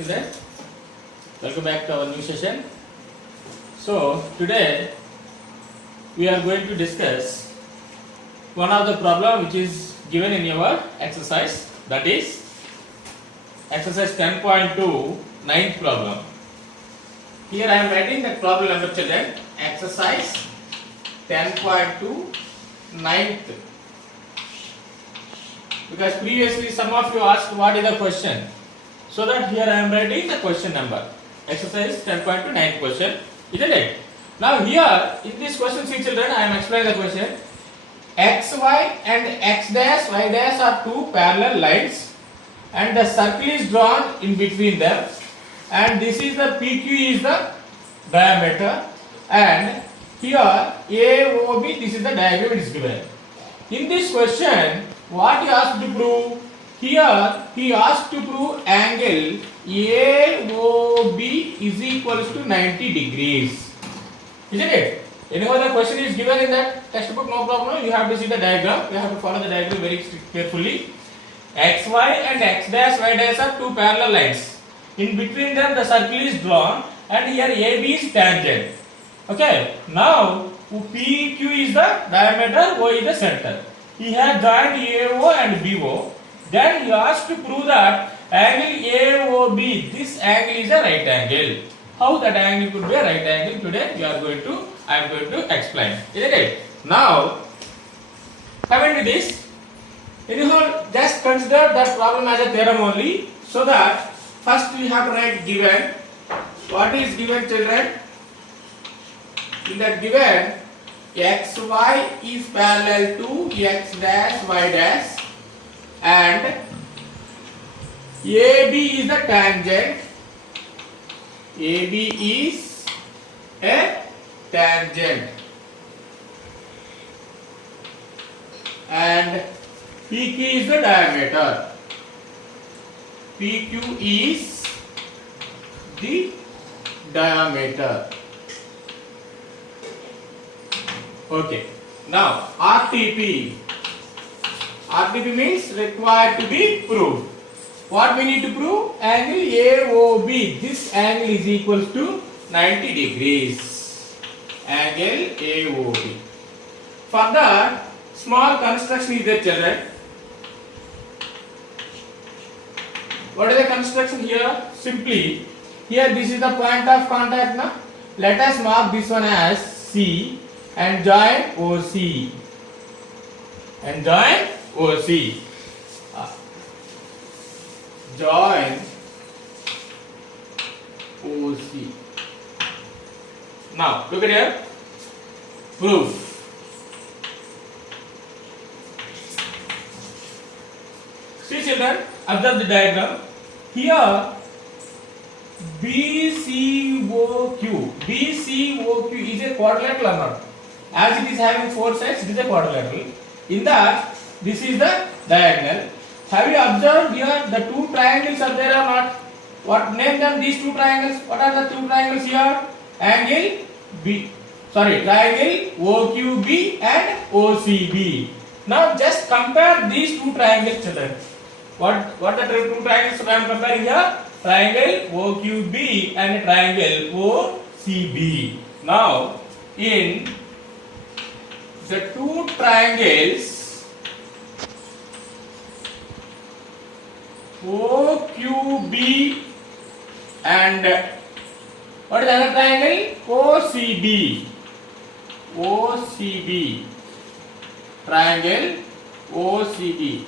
Children, welcome back to our new session. So today we are going to discuss one of the problem which is given in your exercise, that is exercise 10.2 ninth problem. Here I am writing the problem number, children, exercise 10.2 ninth, because previously some of you asked what is the question. So that here I am writing the question number. Exercise 10.2 ninth question. Isn't it? Now here in this question, see children, I am explaining the question. X, Y and X dash, Y dash are two parallel lines and the circle is drawn in between them, and this is the PQ is the diameter, and here AOB, this is the diagram it is given. In this question, what he asked to prove? Here he asked to prove angle AOB is equals to 90 degrees. Isn't it? Anyhow, the question is given in that textbook, no problem. You have to see the diagram. You have to follow the diagram very carefully. XY and X dash, Y dash are two parallel lines. In between them the circle is drawn, and here AB is tangent. Okay. Now PQ is the diameter, O is the center. He has joined AO and BO. Then he asked to prove that angle AOB, this angle is a right angle. How that angle could be a right angle, today I am going to explain. Isn't it? Now, coming to this, anyhow, just consider that problem as a theorem only, so that first we have to write given. What is given, children? In that given, XY is parallel to X dash, Y dash, and AB is the tangent. AB is a tangent, and PQ is the diameter. PQ is the diameter. Okay. Now RTP. RTP means required to be proved. What we need to prove? Angle AOB. This angle is equals to 90 degrees. Angle AOB. For that, small construction is there, children. What is the construction here? Simply, here this is the point of contact. Na? Let us mark this one as C and join OC. And join OC. Join OC. Now look at here. Proof. See children, observe the diagram. Here BCOQ. BCOQ is a quadrilateral or not? As it is having four sides, it is a quadrilateral. In that, this is the diagonal. Have you observed here the two triangles are there or not? What name them these two triangles? What are the two triangles here? Angle triangle OQB and OCB. Now just compare these two triangles, children. What the two triangles I am comparing here? Triangle OQB and triangle OCB. Now in the two triangles OQB and what is the other triangle? OCB. OCB. Triangle OCB.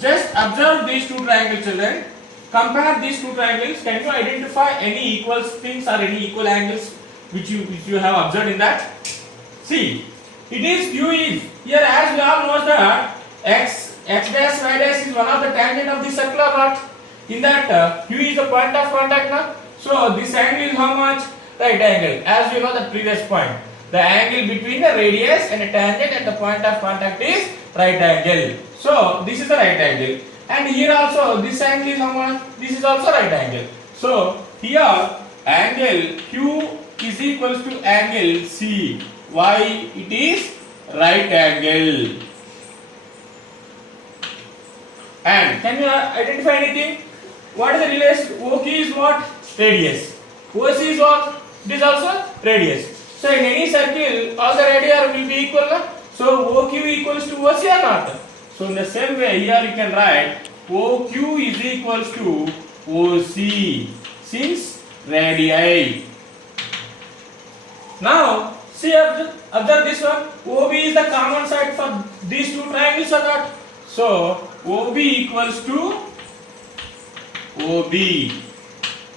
Just observe these two triangles, children. Compare these two triangles. Can you identify any equal things or any equal angles which you have observed in that? See, it is Q is here, as we all know that X dash, Y dash is one of the tangent of the circle or not? In that Q is the point of contact now. So this angle is how much? Right angle. As you know the previous point. The angle between the radius and the tangent and the point of contact is right angle. So this is the right angle. And here also this angle is how much? This is also right angle. So here angle Q is equals to angle C. Why? It is right angle. And can you identify anything? What is the relation? OQ is what? Radius. OC is what? It is also radius. So in any circle, all the radii will be equal. Na? So OQ equals to OC or not? So in the same way, here you can write OQ is equals to OC since radii. Now see, observe this one. OB is the common side for these two triangles or not? So OB equals to OB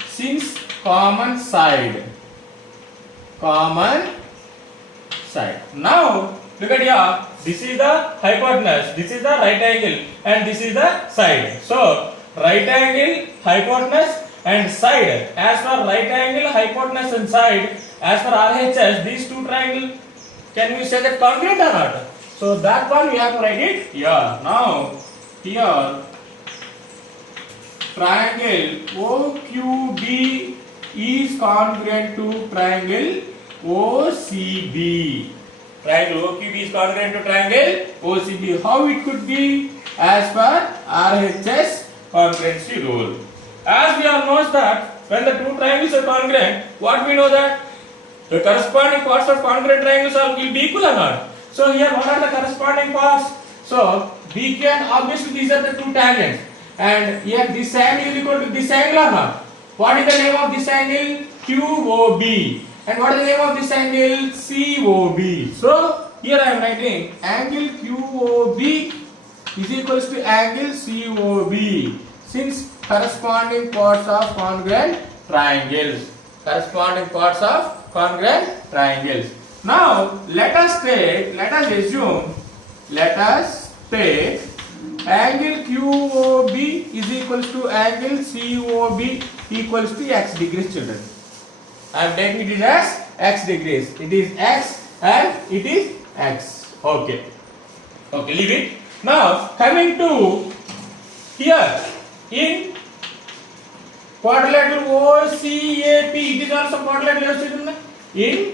since common side. Common side. Now look at here. This is the hypotenuse. This is the right angle, and this is the side. So right angle, hypotenuse, and side. As for right angle, hypotenuse, and side, as for RHS, these two triangles, can we say that congruent or not? So that one we have to write it here. Now here triangle OQB is congruent to triangle OCB. Triangle OQB is congruent to triangle OCB. How it could be? As per RHS congruency rule. As we all know that when the two triangles are congruent, what we know that the corresponding parts of congruent triangles will be equal or not? So here what are the corresponding parts? So BQ and obviously these are the two tangents, and here this angle is equal to this angle or not? What is the name of this angle? QOB. And what is the name of this angle? COB. So here I am writing angle QOB is equals to angle COB since corresponding parts of congruent triangles. Corresponding parts of congruent triangles. Now let us take angle QOB is equals to angle COB equals to x degrees, children. I am taking it as x degrees. It is x and it is x. Okay. Okay, leave it. Now coming to here in quadrilateral OCAP, it is also quadrilateral. In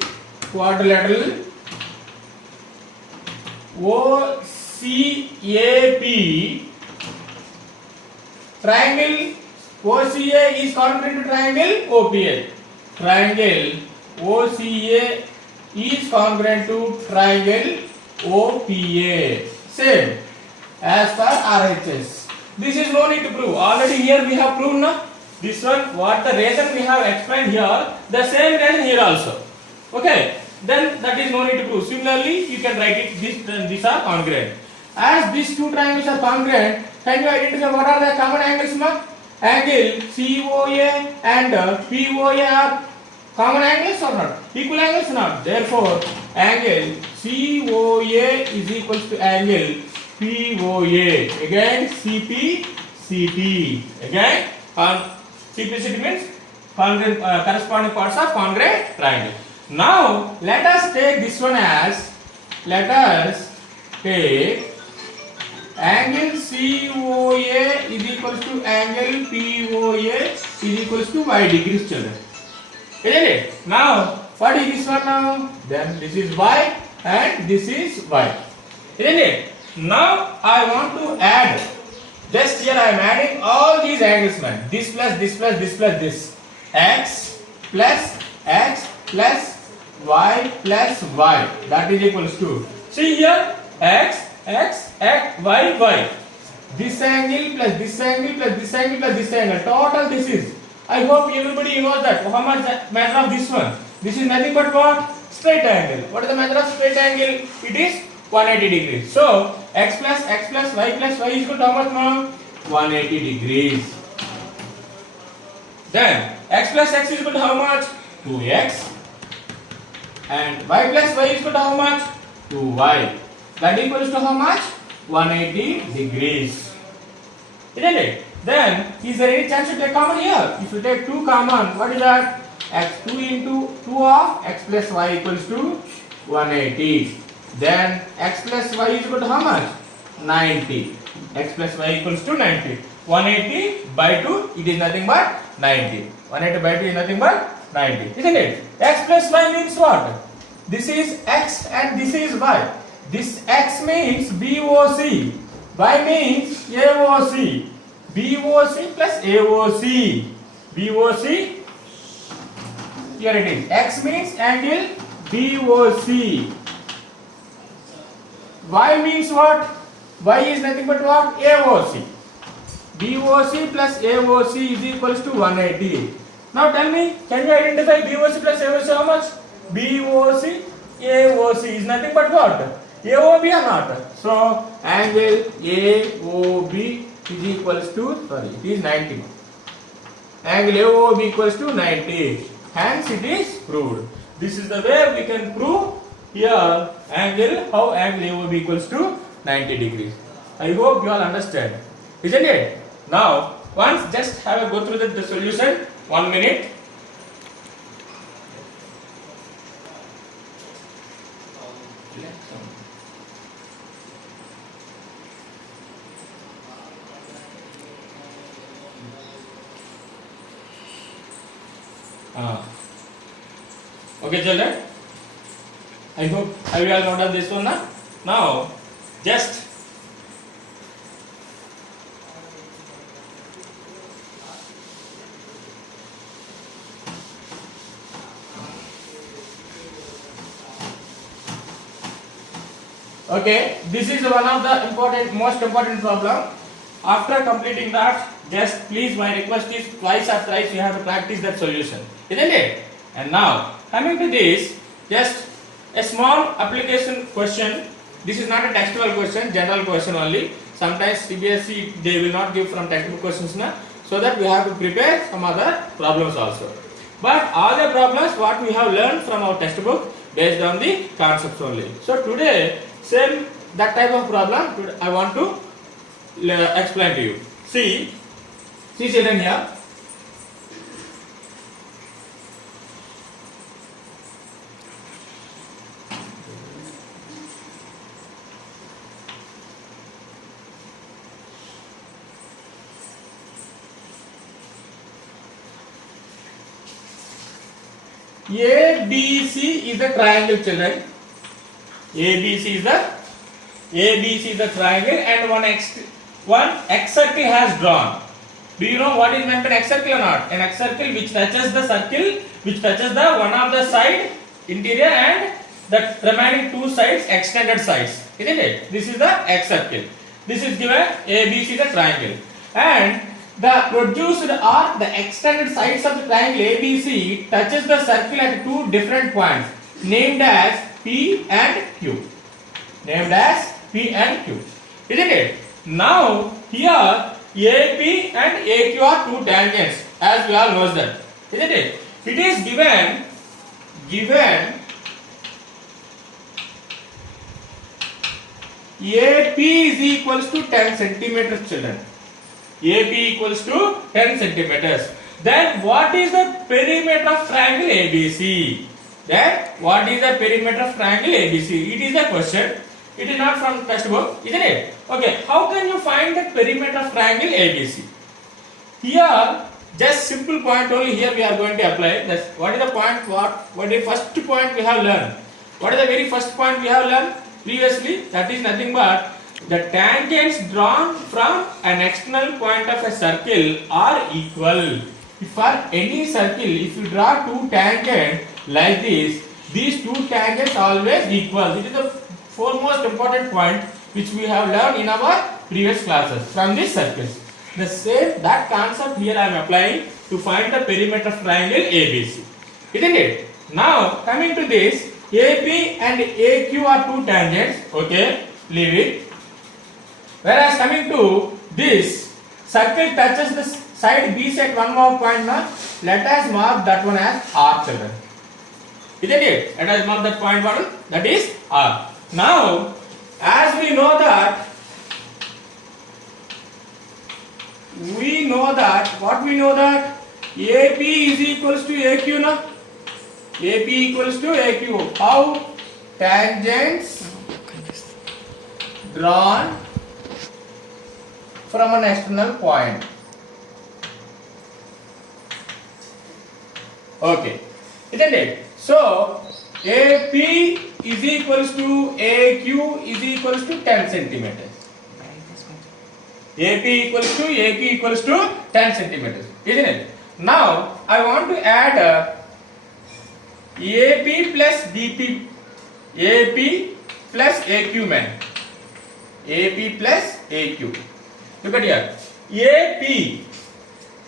quadrilateral OCAP, triangle OCA is congruent to triangle OPA. Triangle OCA is congruent to triangle OPA. Same as per RHS. This is no need to prove. Already here we have proved now. This one, what the reason we have explained here, the same reason here also. Okay. Then that is no need to prove. Similarly, you can write it. These are congruent. As these two triangles are congruent, can you identify what are the common angles now? Angle COA and POA are common angles or not? Equal angles or not? Therefore, angle COA is equals to angle POA. Again, CPCT. Again, CPCT means corresponding parts of congruent triangle. Now, let us take this one as, let us take angle COA is equals to angle POA is equals to y degrees, children. Isn't it? Now, what is this one now? Then this is y and this is y. Isn't it? Now, I want to add, just here I am adding all these angles, man. This plus this plus this plus this. X plus y plus y. That is equals to. See here, x, y. This angle plus this angle plus this angle plus this angle. Total this is. I hope everybody knows that. How much the measure of this one? This is nothing but what? Straight angle. What is the measure of straight angle? It is 180 degrees. So x plus y is equal to how much now? 180 degrees. Then x plus x is equal to how much? 2x. And y plus y is equal to how much? 2y. That equals to how much? 180 degrees. Isn't it? Then, is there any chance to take common here? If you take 2 common, what is that? x2 into 2 of x plus y equals to 180. Then, x plus y is equal to how much? 90. X plus y equals to 90. 180 by 2, it is nothing but 90. 180 by 2 is nothing but 90. Isn't it? X plus y means what? This is x and this is y. This x means BOC. Y means AOC. BOC plus AOC. BOC. Here it is. X means angle BOC. Y means what? Y is nothing but what? AOC. BOC plus AOC is equals to 180. Now tell me, can you identify BOC plus AOC how much? BOC, AOC is nothing but what? AOB or not? So angle AOB is equals to, sorry, it is 90. Angle AOB equals to 90. Hence it is proved. This is the way we can prove here angle, how angle AOB equals to 90 degrees. I hope you all understand. Isn't it? Now, once just have a go through the solution. 1 minute. Okay, children. I hope I will note this one now. Now, just okay. This is one of the most important problem. After completing that, just please, my request is twice or thrice you have to practice that solution, isn't it? And now coming to this, just a small application question. This is not a textual question, general question only. Sometimes CBSE they will not give from textbook questions now, so that we have to prepare some other problems also. But all the problems what we have learned from our textbook based on the concepts only. So today same that type of problem I want to explain to you. See children here. ABC is a triangle, children. ABC is the triangle, and one x circle has drawn. Do you know what is meant by x circle or not? An x circle which touches the circle, which touches the one of the side interior and the remaining two sides extended sides, isn't it? This is the x circle. This is given ABC the triangle, and the produced or the extended sides of the triangle ABC touches the circle at two different points named as P and Q. Named as P and Q. Isn't it? Now here AP and AQ are two tangents, as we all know that. Isn't it? It is given AP is equals to 10 centimeters, children. AP equals to 10 centimeters. Then what is the perimeter of triangle ABC? Then what is the perimeter of triangle ABC? It is a question. It is not from textbook, isn't it? Okay, how can you find the perimeter of triangle ABC? Here, just simple point only here we are going to apply. That's what is the point? What is the first point we have learned? What is the very first point we have learned previously? That is nothing but the tangents drawn from an external point of a circle are equal. If for any circle, if you draw two tangents like this, these two tangents always equal. It is the foremost important point which we have learned in our previous classes from these circles. The same that concept here I am applying to find the perimeter of triangle ABC. Isn't it? Now coming to this, AP and AQ are two tangents. Okay, leave it. Whereas coming to this, circle touches the side BC at one more point now. Let us mark that one as R, children. Isn't it? Let us mark that point one, that is R. Now, as we know that, what we know that AP is equals to AQ now. AP equals to AQ. How? Tangents drawn from an external point. Okay, isn't it? So AP is equals to AQ is equals to 10 centimeters. AP equals to AQ equals to 10 centimeters, isn't it? Now I want to add AB plus BP, AP plus AQ man. AP plus AQ. Look at here.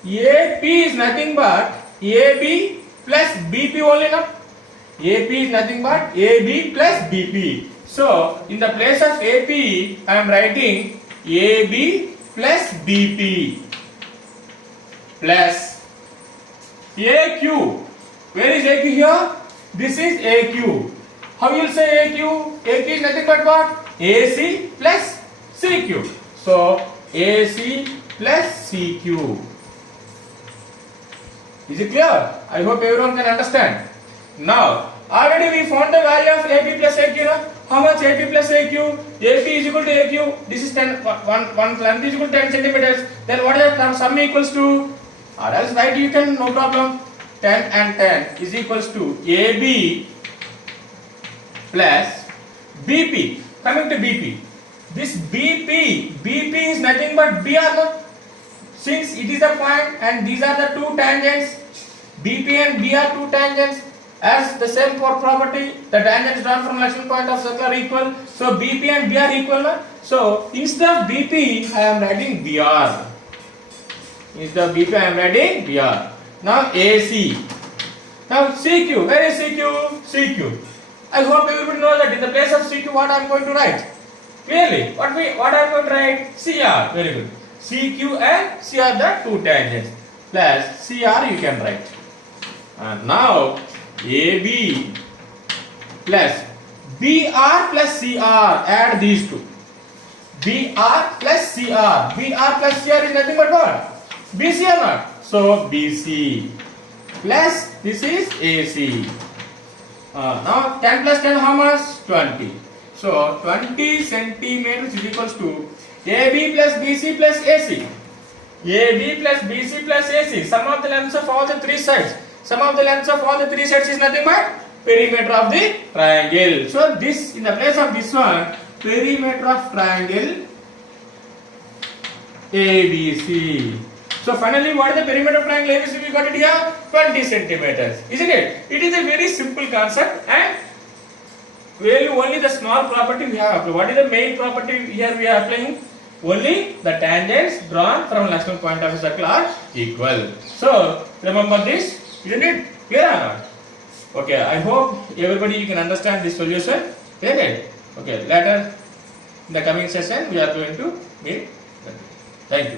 AP is nothing but AB plus BP only, no? AP is nothing but AB plus BP. So in the place of AP, I am writing AB plus BP plus AQ. Where is AQ here? This is AQ. How you will say AQ? AQ is nothing but what? AC plus CQ. So AC plus CQ. Is it clear? I hope everyone can understand. Now, already we found the value of AP plus AQ. No? How much AP plus AQ? AP is equal to AQ. This is 10. One length is equal to 10 centimeters. Then what is the sum equals to? Or else write you can, no problem. 10 and 10 is equals to AB plus BP. Coming to BP. This BP is nothing but BR. No? Since it is a point and these are the two tangents, BP and B are two tangents. As the same property, the tangents drawn from action point of circle are equal. So BP and B are equal. No? So instead of BP, I am writing BR. Instead of BP, I am writing BR. Now AC. Now CQ. Where is CQ? CQ. I hope everybody knows that in the place of CQ, what I am going to write. Clearly, what I am going to write? CR. Very good. CQ and C are the two tangents. Plus CR you can write. And now AB plus BR plus CR. Add these two. BR plus CR. BR plus CR is nothing but what? BC or not? So BC plus this is AC. Now 10 plus 10 how much? 20. So 20 centimeters is equals to AB plus BC plus AC. AB plus BC plus AC. Sum of the lengths of all the three sides. Sum of the lengths of all the three sides is nothing but perimeter of the triangle. So this, in the place of this one, perimeter of triangle ABC. So finally, what is the perimeter of triangle ABC? We got it here, 20 centimeters. Isn't it? It is a very simple concept and value only the small property we have applied. What is the main property here we are applying? Only the tangents drawn from an action point of a circle are equal. So remember this, isn't it? Clear or not? Okay, I hope everybody you can understand this solution. Clear? Okay, later in the coming session we are going to meet. Thank you.